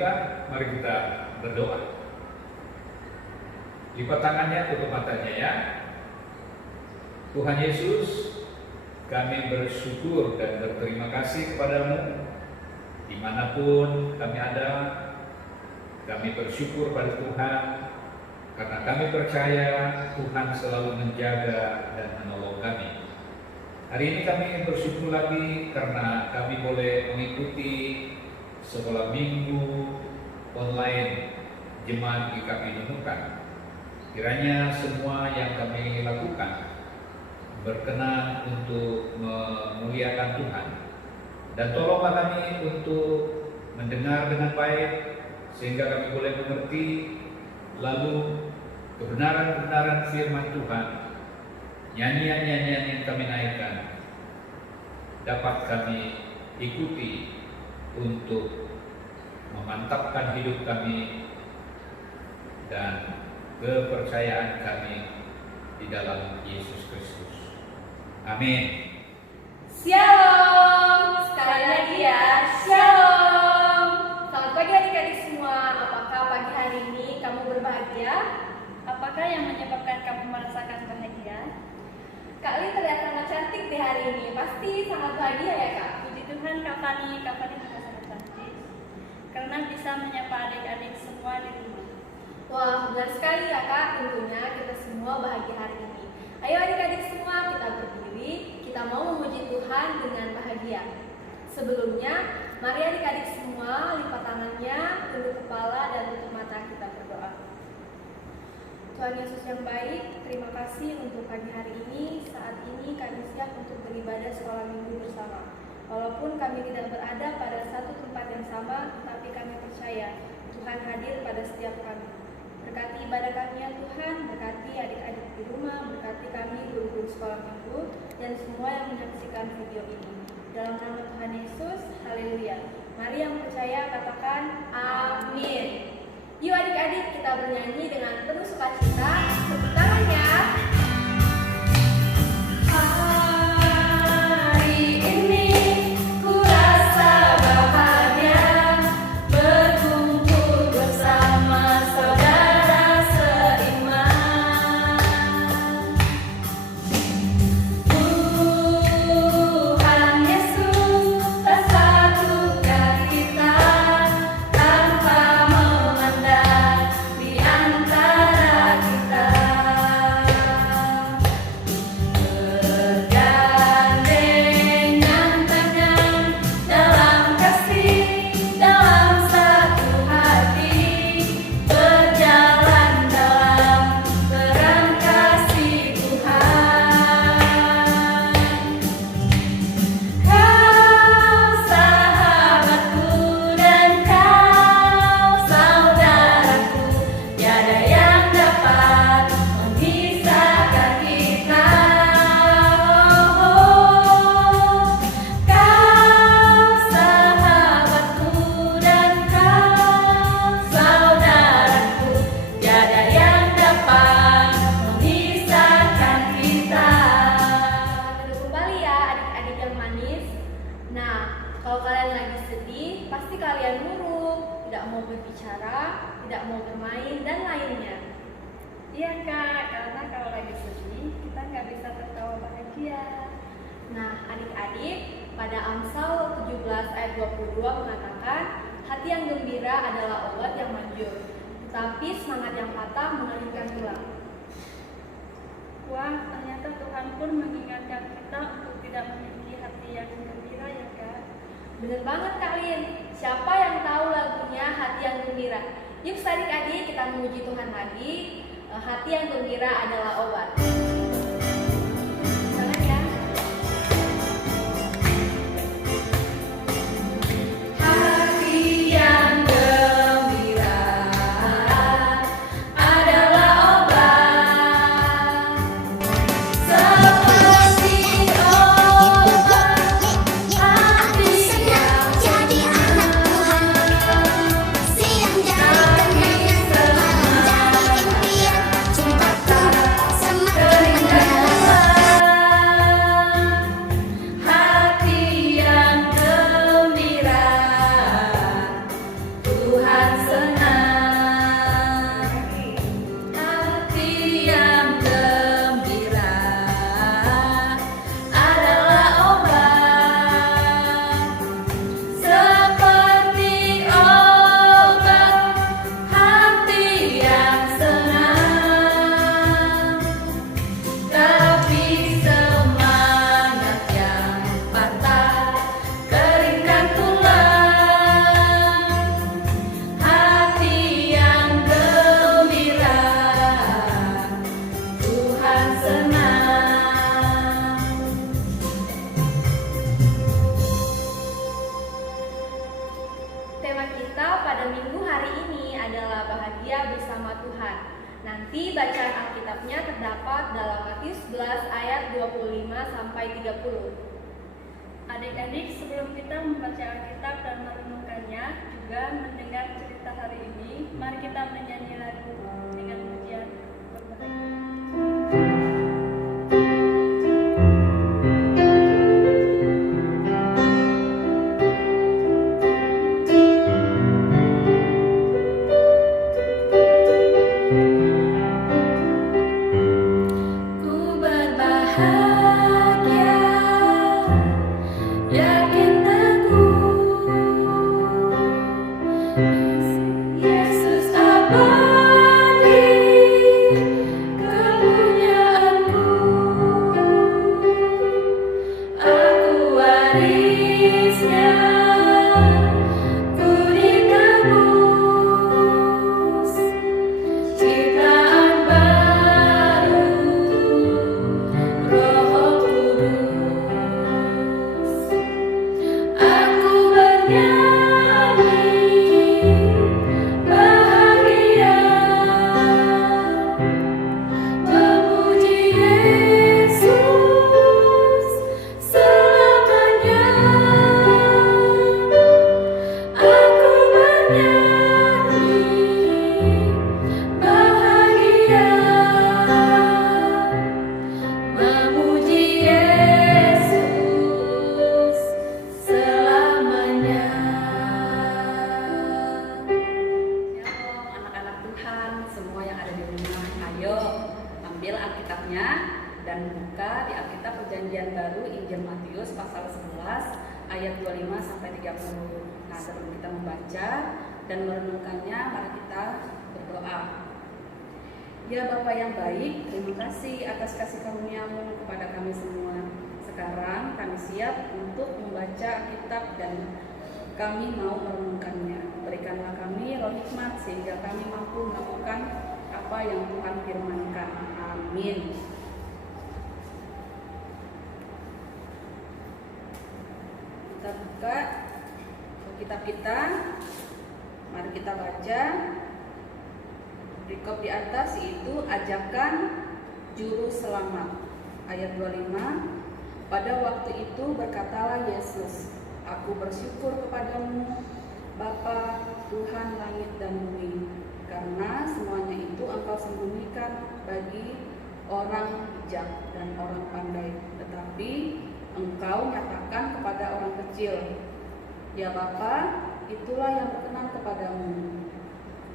kita, mari kita berdoa. Lipat tangannya, tutup matanya ya. Tuhan Yesus, kami bersyukur dan berterima kasih kepadamu dimanapun kami ada. Kami bersyukur pada Tuhan karena kami percaya Tuhan selalu menjaga dan menolong kami. Hari ini kami bersyukur lagi karena kami boleh mengikuti sekolah minggu online Jemaat GKP Nunukan. Kiranya semua yang kami lakukan berkenan untuk memuliakan Tuhan, dan tolonglah kami untuk mendengar dengan baik sehingga kami boleh mengerti, lalu kebenaran-kebenaran firman Tuhan, nyanyian-nyanyian yang kami naikkan dapat kami ikuti untuk memantapkan hidup kami dan kepercayaan kami di dalam Yesus Kristus. Amin. Shalom, sekali lagi ya, shalom. Selamat pagi adik-adik semua. Apakah pagi hari ini kamu berbahagia? Apakah yang menyebabkan kamu merasakan bahagia? Kak Li terlihat sangat cantik di hari ini. Pasti sangat bahagia ya Kak? Puji Tuhan, Kak Fani juga sangat cantik karena bisa menyapa adik-adik semua di rumah. Wah, benar sekali ya Kak. Tentunya kita semua bahagia hari ini. Ayo adik-adik semua, kita berdiri. Kita mau memuji Tuhan dengan bahagia. Sebelumnya, mari adik-adik semua lipat tangannya, tunduk kepala dan tutup mata, kita berdoa. Tuhan Yesus yang baik, terima kasih untuk pagi hari ini. Saat ini kami siap untuk beribadah sekolah minggu bersama. Walaupun kami tidak berada pada satu tempat yang sama, tetapi kami percaya Tuhan hadir pada setiap kami. Berkati ibadah kami ya Tuhan, berkati adik-adik di rumah, berkati kami guru-guru sekolah minggu, dan semua yang menyaksikan video ini. Dalam nama Tuhan Yesus, haleluya. Mari yang percaya katakan amin. Yuk adik-adik, kita bernyanyi dengan penuh sukacita. Tepuk tangannya. Hari ini ku rasa bahagia berkumpul bersama saudara seiman. Tuhan Yesus tak satukan kita tanpa memandang di antara kita. Bergandengan tangan dalam kasih, dalam satu hati, berjalan dalam terang kasih Tuhan. Kau sahabatku dan kau saudaraku, tiada yang dapat memisahkan kita. Kau sahabatku dan kau saudaraku, tiada yang dapat memisahkan kita. Duduk kembali ya adik-adik yang manis. Nah, kalau kalian lagi sedih, pasti kalian murung, tidak mau berbicara, tidak mau bermain, dan lainnya. Iya Kak, karena kalau lagi sedih kita nggak bisa tertawa bahagia. Nah, adik-adik, pada Amsal 17 ayat 22 mengatakan, hati yang gembira adalah obat yang manjur, tetapi semangat yang patah mengalihkan tulang. Wah, ternyata Tuhan pun mengingatkan kita untuk tidak memiliki hati yang gembira ya Kak. Bener banget Kak Lin. Siapa yang tahu lagunya Hati yang Gembira? Yuk adik-adik kita memuji Tuhan lagi. Hati yang gembira adalah obat. Jangan ya. Hati yang gembira adalah obat, seperti obat hati yang Jadi anak Tuhan, siang jadi kenangan, semalam jadi impian, cintaku semakin mendalam. bersama Tuhan. Nanti bacaan Alkitabnya terdapat dalam Matius 11 ayat 25 sampai 30. Adik-adik, sebelum kita membaca Alkitab dan merenungkannya, juga mendengar cerita hari ini, mari kita menyanyi lagu dengan pujian berbahagia. Yesus abadi, kepunyaanku. Aku warisnya, ku ditebus, ciptaan baru, Roh Kudus. Aku bernyanyi bahagia, memuji Yesus selamanya. Aku bernyanyi bahagia, memuji Yesus selamanya. Shalom anak-anak Tuhan, semua yang ada di rumah. Ayo ambil Alkitabnya dan buka di Alkitab Perjanjian Baru Injil Matius pasal 11 ayat 25 sampai 30. Nah, sebelum kita membaca dan merenungkannya, mari kita berdoa. Ya Bapa yang baik, terima kasih atas kasih karunia-Mu kepada kami semua. Sekarang kami siap untuk membaca Alkitab dan kami mau merenungkannya. Berikanlah kami roh hikmat sehingga kami mampu melakukan apa yang Tuhan firmankan. Amin. Kita buka kitab kita. Mari kita baca perikop di atas, yaitu ajakan juru selamat. Ayat 25. Pada waktu itu berkatalah Yesus, Aku bersyukur kepadamu, Bapa, Tuhan langit dan bumi, karena semuanya itu Engkau sembunyikan bagi orang bijak dan orang pandai, tetapi Engkau nyatakan kepada orang kecil. Ya Bapa, itulah yang berkenan kepadamu.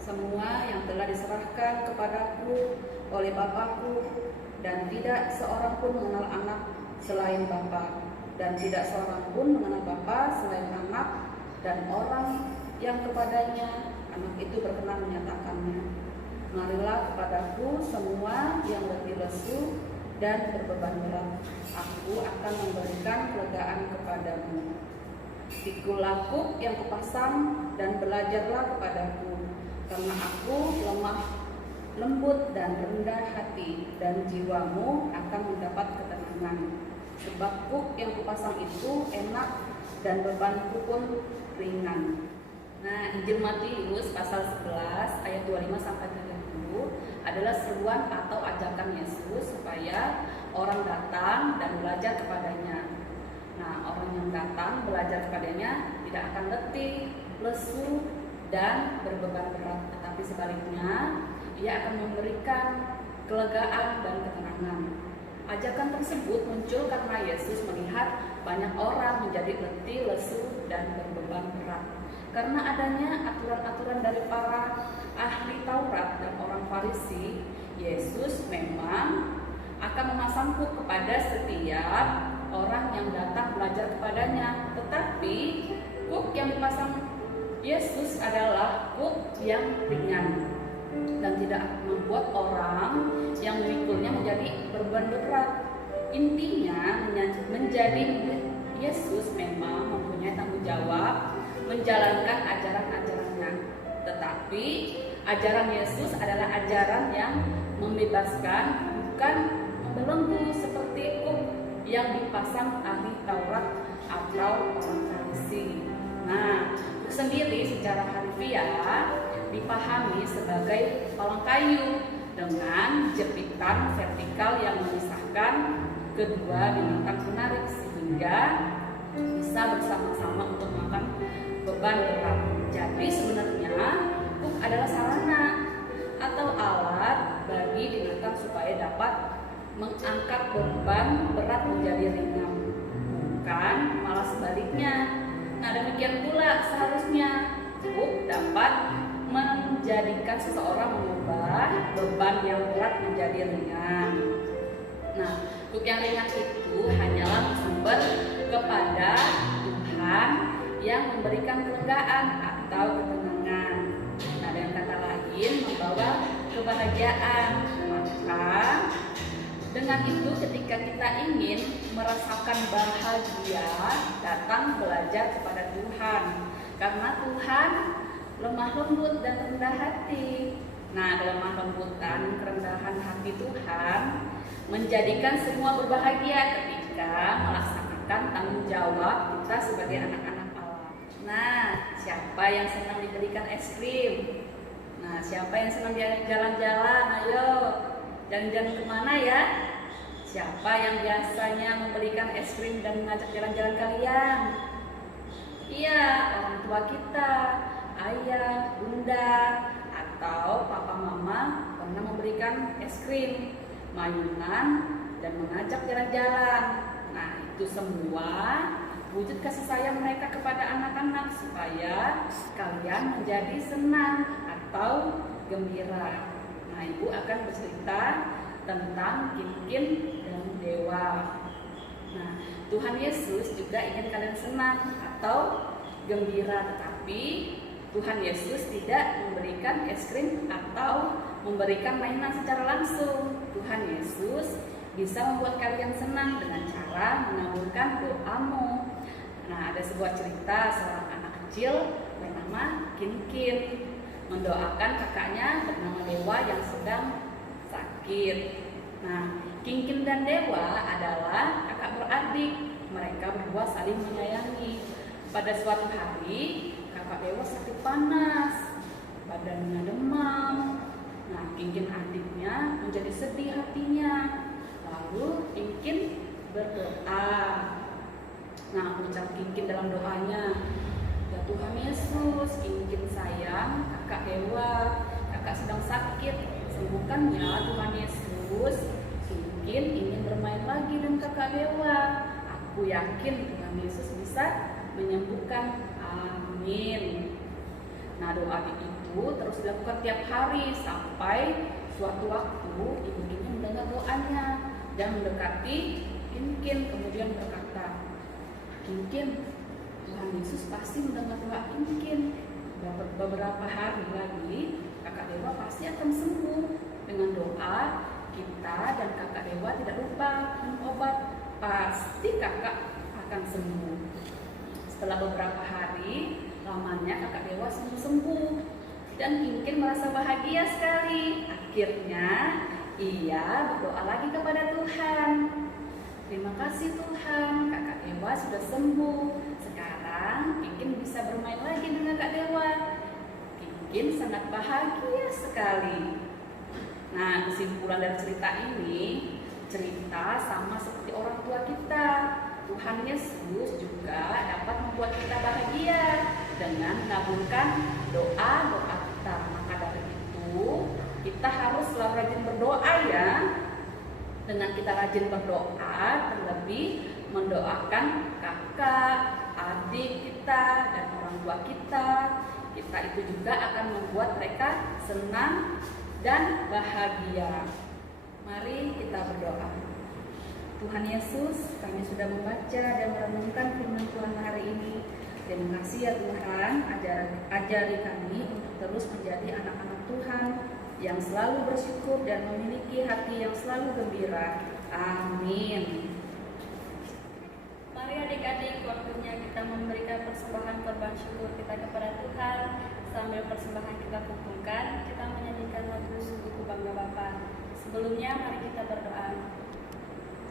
Semua yang telah diserahkan kepadaku oleh Bapakku, dan tidak seorang pun mengenal anak selain Bapa, dan tidak seorang pun mengenal Bapa selain anak dan orang yang kepadanya anak itu berkenan menyatakannya. Marilah kepadaku semua yang letih lesu dan berbeban berat, aku akan memberikan kelegaan kepadamu. Pikul laku yang kupasang dan belajarlah kepadaku, karena aku lemah lembut dan rendah hati, dan jiwamu akan mendapat ketenangan. Sebab kuk yang kupasang itu enak dan bebanku pun ringan. Nah, Injil Matius pasal 11 ayat 25 sampai 30 adalah seruan atau ajakan Yesus supaya orang datang dan belajar kepadanya. Nah, orang yang datang belajar kepadanya tidak akan letih, lesu, dan berbeban berat, tetapi sebaliknya ia akan memberikan kelegaan dan ketenangan. Ajakan tersebut muncul karena Yesus melihat banyak orang menjadi letih, lesu, dan berbeban berat. Karena adanya aturan-aturan dari para ahli Taurat dan orang Farisi, Yesus memang akan memasang kuk kepada setiap orang yang datang belajar kepadanya. Tetapi kuk yang dipasang Yesus adalah kuk yang ringan dan tidak membuat orang yang memikulnya menjadi beban berat. Intinya, menjadi Yesus memang mempunyai tanggung jawab menjalankan ajaran-ajarannya. Tetapi ajaran Yesus adalah ajaran yang membebaskan, bukan membelenggu seperti kuk yang dipasang ahli Taurat atau orang Farisi. Nah, sendiri secara harfiah dipahami sebagai palang kayu dengan jepitan vertikal yang memisahkan kedua binatang penarik sehingga bisa bersama-sama untuk mengangkat beban berat. Jadi sebenarnya hook adalah sarana atau alat bagi binatang supaya dapat mengangkat beban berat menjadi ringan, bukan malah sebaliknya. Nah, demikian pula seharusnya hook dapat menjadikan seseorang mengubah beban yang berat menjadi ringan. Nah, hook yang ringan itu hanyalah bersumber kepada Tuhan yang memberikan kelegaan atau ketenangan. Nah, dengan kata lain membawa kebahagiaan. Maka dengan itu ketika kita ingin merasakan bahagia, datang belajar kepada Tuhan. Karena Tuhan lemah lembut dan rendah hati. Nah, kelemah lembutan, kerendahan hati Tuhan menjadikan semua berbahagia ketika melaksanakan tanggung jawab kita sebagai anak-anak Allah. Nah, siapa yang senang diberikan es krim? Nah, siapa yang senang jalan-jalan? Ayo, jalan-jalan kemana ya? Siapa yang biasanya memberikan es krim dan mengajak jalan-jalan kalian? Iya, orang tua kita, ayah, bunda, atau papa mama pernah memberikan es krim, mainan, dan mengajak jalan-jalan. Nah, itu semua wujud kasih sayang mereka kepada anak-anak supaya kalian menjadi senang atau gembira. Nah, ibu akan bercerita tentang Kinkin dan Dewa. Nah, Tuhan Yesus juga ingin kalian senang atau gembira, tetapi Tuhan Yesus tidak memberikan es krim atau memberikan mainan secara langsung. Tuhan Yesus bisa membuat kalian senang dengan cara mengabulkan doamu. Nah, ada sebuah cerita seorang anak kecil bernama Kinkin mendoakan kakaknya bernama Dewa yang sedang sakit. Nah, Kinkin dan Dewa adalah kakak beradik. Mereka berdua saling menyayangi. Pada suatu hari, kakak Dewa sakit panas, badannya demam. Nah, Kinkin adiknya menjadi sedih hatinya. Lalu Kinkin berdoa. Nah, ucap Kinkin dalam doanya, ya Tuhan Yesus, Kinkin sayang kakak Dewa, kakak sedang sakit, sembuhkan ya Tuhan Yesus. Kinkin ingin bermain lagi dengan kakak Dewa. Aku yakin Tuhan Yesus bisa menyembuhkan. Amin. Nah, doa itu terus dilakukan tiap hari sampai suatu waktu ibu Kinkin mendengar doanya dan mendekati Kinkin kemudian berkata, Kinkin, Tuhan Yesus pasti mendengar doa Kinkin. Beberapa hari lagi kakak Dewa pasti akan sembuh. Dengan doa kita dan kakak Dewa tidak lupa minum obat, pasti kakak akan sembuh. Setelah beberapa hari lamanya kakak Dewa sembuh dan Kinkin merasa bahagia sekali. Akhirnya ia berdoa lagi kepada Tuhan. Terima kasih Tuhan, kakak Dewa sudah sembuh. Sekarang Kinkin bisa bermain lagi dengan kakak Dewa. Kinkin sangat bahagia sekali. Nah, kesimpulan dari cerita ini, cerita sama seperti orang tua kita. Tuhan Yesus juga dapat membuat kita bahagia dengan mengabulkan doa-doa kita. Maka dari itu, kita harus selalu rajin berdoa ya. Dengan kita rajin berdoa, terlebih mendoakan kakak, adik kita, dan orang tua kita itu juga akan membuat mereka senang dan bahagia. Mari kita berdoa. Tuhan Yesus, kami sudah membaca dan merenungkan firman Tuhan hari ini. Terima kasih ya Tuhan, ajari kami untuk terus menjadi anak-anak Tuhan yang selalu bersyukur dan memiliki hati yang selalu gembira. Amin. Mari adik-adik, waktunya kita memberikan persembahan korban syukur kita kepada Tuhan. Sambil persembahan kita kumpulkan, kita menyanyikan lagu Sungguh Bangga Bapa. Sebelumnya mari kita berdoa.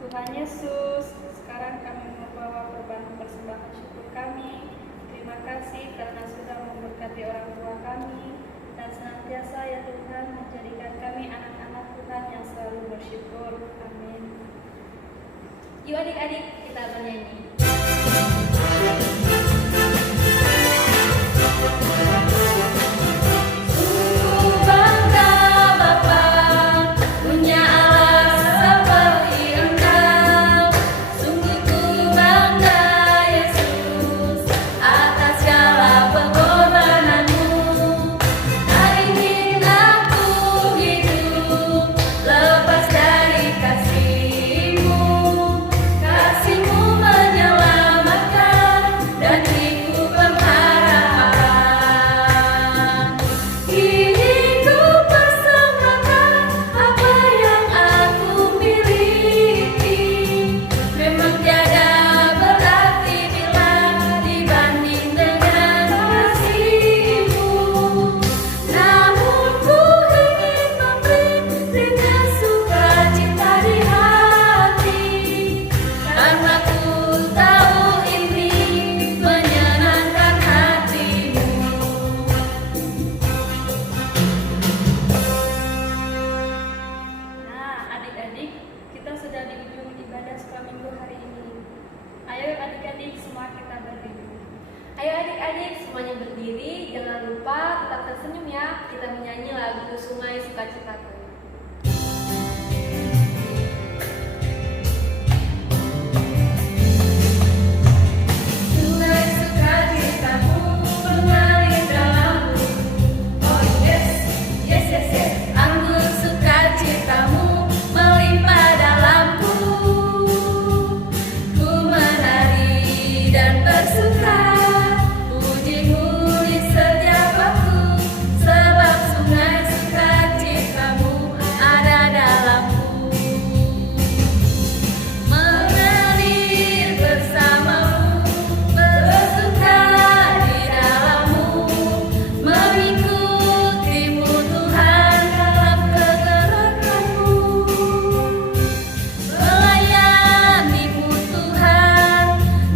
Tuhan Yesus, sekarang kami membawa korban persembahan syukur kami. Terima kasih karena sudah memberkati orang tua kami dan senantiasa ya Tuhan menjadikan kami anak-anak Tuhan yang selalu bersyukur. Amin. Yuk adik-adik kita bernyanyi. Sungguh bangga Bapa punya Allah seperti Engkau. Sungguh ku bangga Yesus atas segala pengorbananmu. Tak ingin aku hidup lepas dari kasih-Mu. Kasih-Mu menyelamatkan dan hidupku berharap. Kini ku persembahkan apa yang aku miliki. Memang tiada berarti bila dibanding dengan kasih-Mu. Namun ku ingin memberi dengan sukacita di hati, karena ku tahu ini menyenangkan hati-Mu. Nah, adik-adik, kita sudah di ujung ibadah sekolah minggu hari ini. Ayo adik-adik semua kita berdiri. Ayo adik-adik semuanya berdiri, jangan lupa tetap tersenyum ya. Kita menyanyi lagu Sungai Sukacitaku. Sungai sukacitamu mengalir dalamku. Oh yes, yes, yes, yes. Anggur sukacitamu melimpah dalamku. Ku menari dan bersuka, puji-Mu di setiap waktu, sebab sungai sukacitamu ada dalamku. Mengalir bersamamu, bersuka di dalam-Mu, mengikuti-Mu Tuhan dalam kegerakan-Mu, melayani-Mu Tuhan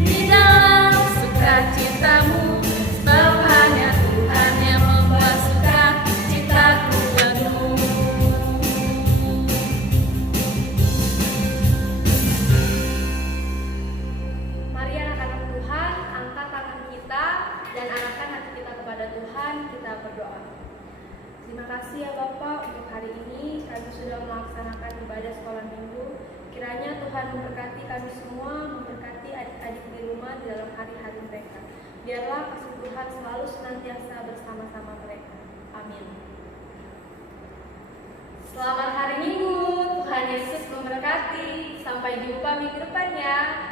di dalam sukacita-Mu, sebab hanya Tuhan yang membuat sukacitaku penuh. Mari anak-anak Tuhan, angkat tangan kita dan arahkan hati kita kepada Tuhan, kita berdoa. Terima kasih ya Bapak untuk hari ini kami sudah melaksanakan ibadah sekolah minggu. Kiranya Tuhan memberkati kami semua, memberkati adik-adik di rumah di dalam hari-hari mereka. Biarlah kasih Tuhan selalu senantiasa bersama-sama mereka. Amin. Selamat hari Minggu, Tuhan Yesus memberkati. Sampai jumpa minggu depan ya.